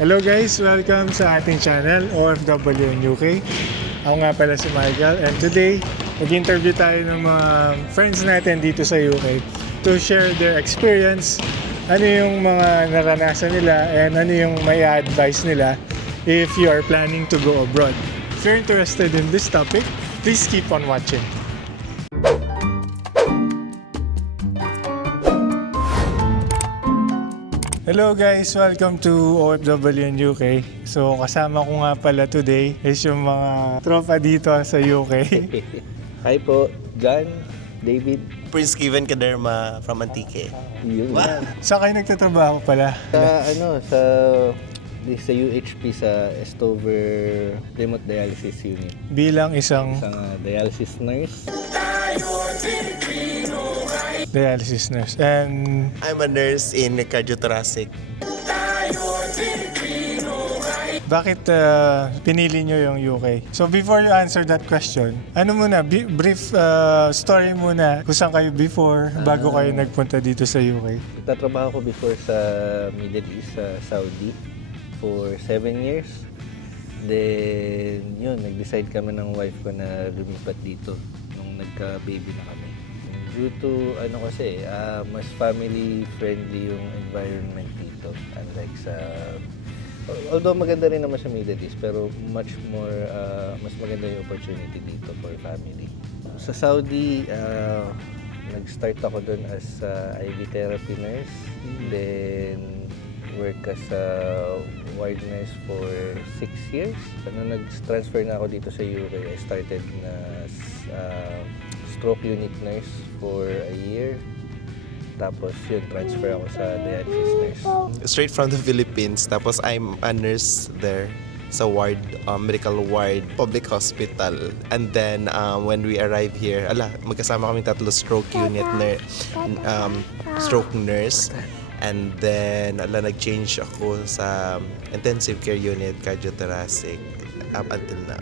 Hello guys! Welcome sa ating channel, OFW in UK. Ako nga pala si Michael and today, mag-interview tayo ng mga friends natin dito sa UK to share their experience, ano yung mga naranasan nila and ano yung may advice nila if you are planning to go abroad. If you're interested in this topic, please keep on watching. Hello guys! Welcome to OFW in UK. So kasama ko nga pala today is yung mga tropa dito sa UK. Hi po, John, David. Prince Kevin Kaderma from Antique. Yun. Saan kayo nagtatrabaho pala? Sa UHP sa Estover Remote Dialysis Unit. Bilang isang Dialysis nurse. dialysis nurse. And I'm a nurse in cardiothoracic. bakit pinili nyo yung UK? So before you answer that question, ano muna, brief story muna kung saan kayo before bago kayo nagpunta dito sa UK. Nagtatrabaho ko before sa Middle East, sa Saudi for 7 years. Then, yun, nag-decide kami ng wife ko na lumipat dito nung nagka-baby na kami. Due to, mas family-friendly yung environment dito. Unlike sa... Although maganda rin naman sa Middle East, pero much more, mas maganda yung opportunity dito for family. Sa Saudi, nag-start ako doon as IV therapy nurse. Then, work as a ward nurse for 6 years. Nung nag-transfer na ako dito sa UK, I started na stroke unit nurse for a year. Tapos yun, transfer ako sa dialysis nurse. Straight from the Philippines. Tapos I'm a nurse there sa ward, medical ward, public hospital. And then when we arrive here, magkasama kami tatlo stroke unit stroke nurse. And then nag-change ako sa intensive care unit, cardiothoracic up until now.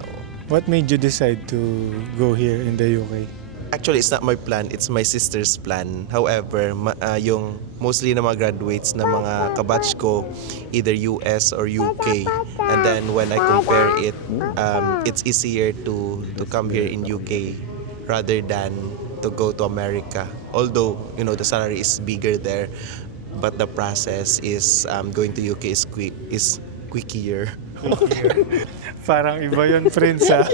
What made you decide to go here in the UK? Actually, it's not my plan. It's my sister's plan. However, yung mostly na mga graduates na mga kabatch ko, either US or UK. And then when I compare it, it's easier to come here in UK rather than to go to America. Although, the salary is bigger there, but the process is going to UK is quicker. Parang iba yun, friends ha?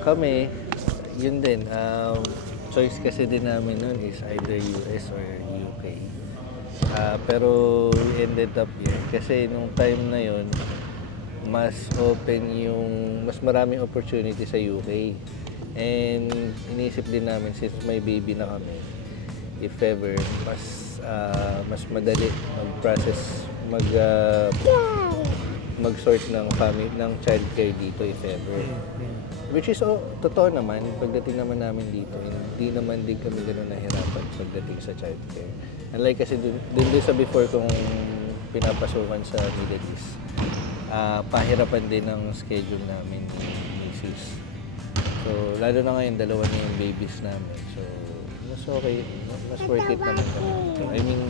Kami, yun din. Choice kasi din namin nun is either US or UK. Pero we ended up here kasi nung time na yun, mas maraming opportunity sa UK. And iniisip din namin since may baby na kami, if ever, mas madali mag-process, mag-sort ng childcare dito if ever. Which is totoo naman, pagdating naman namin dito, hindi naman din kami gano'n nahirapan pagdating sa childcare. Unlike kasi dun sa before kong pinapasukan sa Middle East, pahirapan din ang schedule namin ni Mrs. So, lalo na ngayon, dalawa na yung babies namin. So, mas okay, mas worth it naman kami. I mean,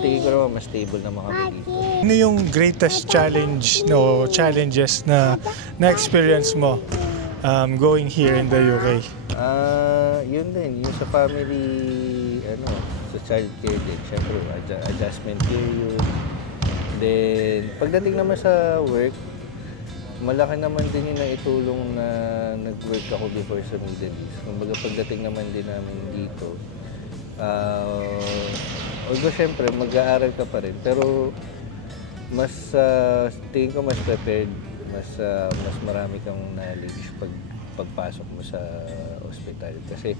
tingin ko naman mas stable naman kami dito. Ano yung greatest challenges na na-experience mo going here in the UK? Yun din, yung sa family, sa childcare din. Siyempre, adjustment period. Then, pagdating naman sa work, malaki naman din yung naitulong na nag-work ako before sa Middle East. Kumbaga pagdating naman din namin dito, although syempre mag-aaral ka pa rin, pero mas tingin ko mas prepared, mas marami kang knowledge pagpasok mo sa ospital. Kasi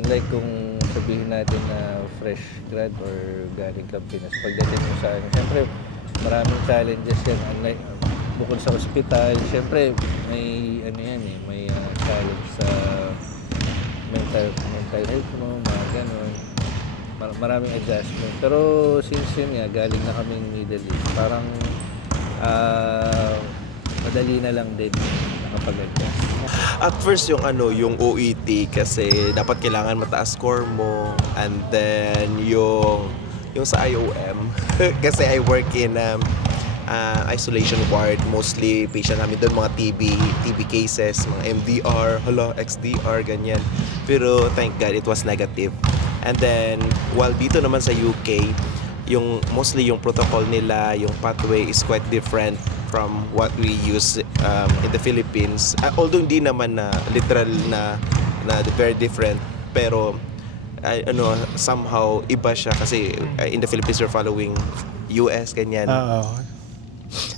unlike kung sabihin natin na fresh grad or galing ka Pinas, pagdating mo sa syempre maraming challenges yan. Unlike bukod sa ospital, syempre may may challenge sa mental health mo, mga ganon. Maraming adjustment. Pero since yun nga, galing na kaming Middle East, parang madali na lang din nakapag-adjust. At first yung OET kasi dapat kailangan mataas score mo, and then yung yung sa IOM. Kasi I work in isolation ward, mostly patient namin doon, mga TB cases, mga MDR, XDR, ganyan. Pero thank God, it was negative. And then, while dito naman sa UK, mostly yung protocol nila, yung pathway is quite different from what we use in the Philippines. Although hindi naman na literal na very different, pero somehow iba siya kasi in the Philippines we're following US, ganyan. Oo.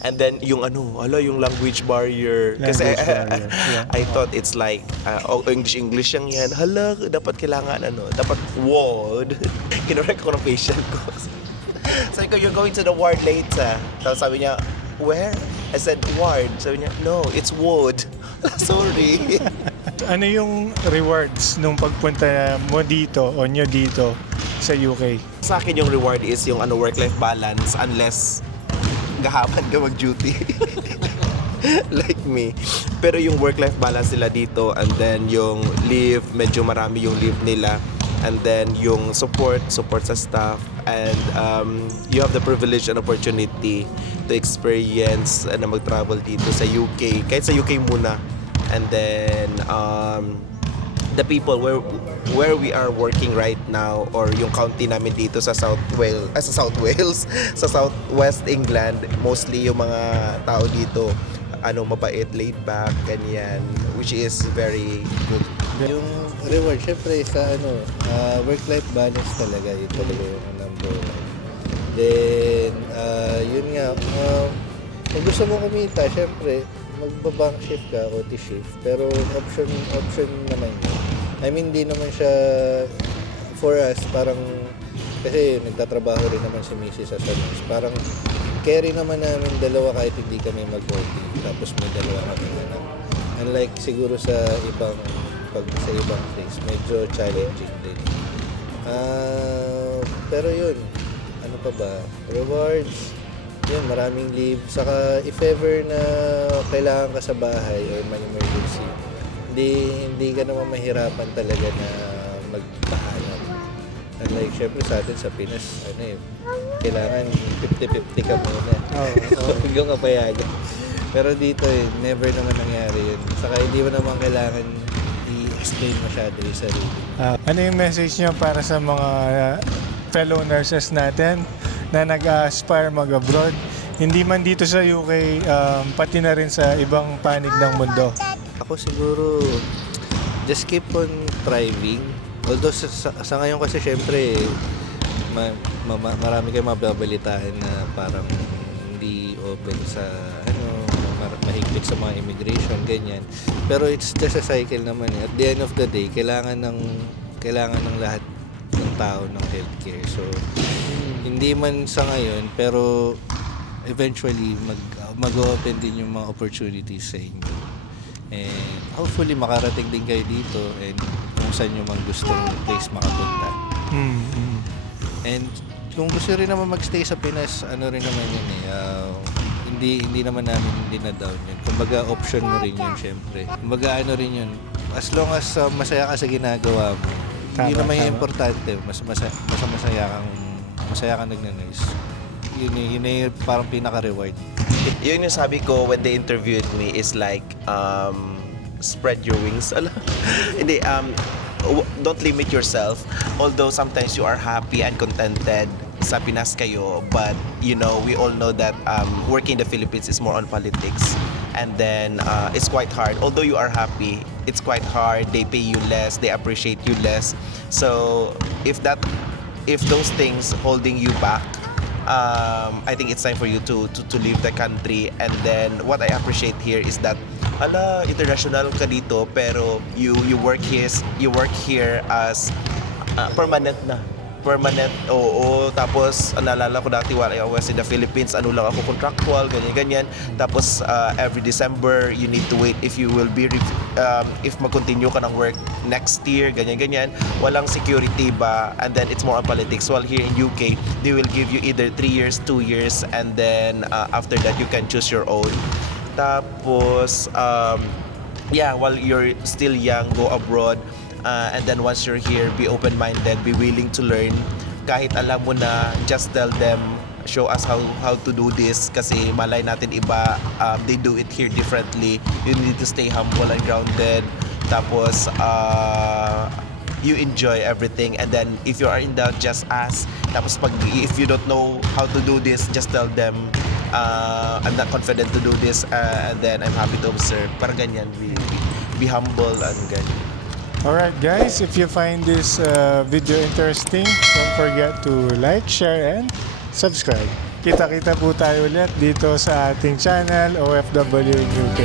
And then yung yung language barrier. Kasi Language barrier, yeah. I thought it's like English yan. Dapat kailangan dapat ward. Kinorek ko ng patient ko. Sabi ko, you're going to the ward later. Tapos sabi niya, where? I said ward. Sabi niya, no, it's ward. Sorry. Ano yung rewards nung pagpunta mo dito o nyo dito sa UK? Sa akin yung reward is yung work-life balance, unless gahaman ka mag-duty. Like me. Pero yung work-life balance nila dito, and then yung leave, medyo marami yung leave nila. And then yung support sa staff, and you have the privilege and opportunity to experience na mag-travel dito sa UK, kahit sa UK muna. And then the people where we are working right now, or yung county namin dito sa South Wales, sa Southwest England, mostly yung mga tao dito mabait, laid back, ganyan, which is very good. Yung reward, syempre sa work-life balance talaga, yun talaga yung number one. Then, yun nga, kung gusto mo kumita, syempre, magbabank shift ka, OT shift, pero option naman yun. I mean, di naman siya, for us, parang, kasi nagtatrabaho rin naman si Mrs. as a nurse, parang carry naman namin dalawa kahit hindi kami mag-OT, tapos may dalawa kami anak. Unlike siguro sa ibang place, medyo challenging din. Pero yun, ano pa ba? Rewards, yun, maraming leave. Saka if ever na kailangan ka sa bahay or may emergency, hindi ka naman mahirapan talaga na magpahanap. Unlike syempre sa atin sa Pinas, kailangan 50-50 ka muna. Huwag ka payagan. Pero dito never naman nangyari yun. Saka hindi mo naman kailangan i-explain masyado yung sarili. Ano yung message nyo para sa mga fellow nurses natin na nag-aspire mag-abroad? Hindi man dito sa UK, pati na rin sa ibang panig ng mundo. Ako siguro, just keep on thriving. Although sa ngayon kasi syempre, marami kayong mababalitaan na parang hindi open sa mahigpit sa mga immigration, ganyan. Pero it's just a cycle naman. At the end of the day, kailangan ng lahat ng tao ng healthcare. So, hindi man sa ngayon, pero eventually mag-open din yung mga opportunities sa inyo. And hopefully makarating din kayo dito, and kung saan nyo mang gustong place makapunta. And kung gusto rin naman magstay sa Pinas, rin naman yun hindi naman namin dinadown yun. Kumbaga option mo rin yun, syempre. Kumbaga rin yun, as long as masaya ka sa ginagawa mo, yun naman yung importante. Masaya kang nagnanurse. Yun yung parang pinaka-reward. Yun yung sabi ko when they interviewed me is like, spread your wings. Hindi, don't limit yourself. Although sometimes you are happy and contented sa Pinas kayo, but we all know that working in the Philippines is more on politics, and then it's quite hard. Although you are happy, it's quite hard. They pay you less, they appreciate you less. So if those things holding you back, I think it's time for you to leave the country. And then what I appreciate here is that international ka dito, pero you work here as permanent, oo. Tapos, naalala ko dati while I was in the Philippines, lang ako, contractual, ganyan. Tapos, every December, you need to wait if you will be, if mag-continue ka ng work next year, ganyan. Walang security ba? And then, it's more on politics. While here in UK, they will give you either 3 years, 2 years, and then, after that, you can choose your own. Tapos, while you're still young, go abroad. And then once you're here, be open-minded, be willing to learn. kahit alam mo na, just tell them, show us how to do this kasi malay natin iba, they do it here differently. You need to stay humble and grounded. Tapos you enjoy everything, and then if you are in doubt, just ask. Tapos if you don't know how to do this, just tell them, I'm not confident to do this, and then I'm happy to observe. Parang ganyan, be humble and ganyan. Alright guys, if you find this video interesting, don't forget to like, share, and subscribe. Kita-kita po tayo ulit dito sa ating channel, OFW in UK.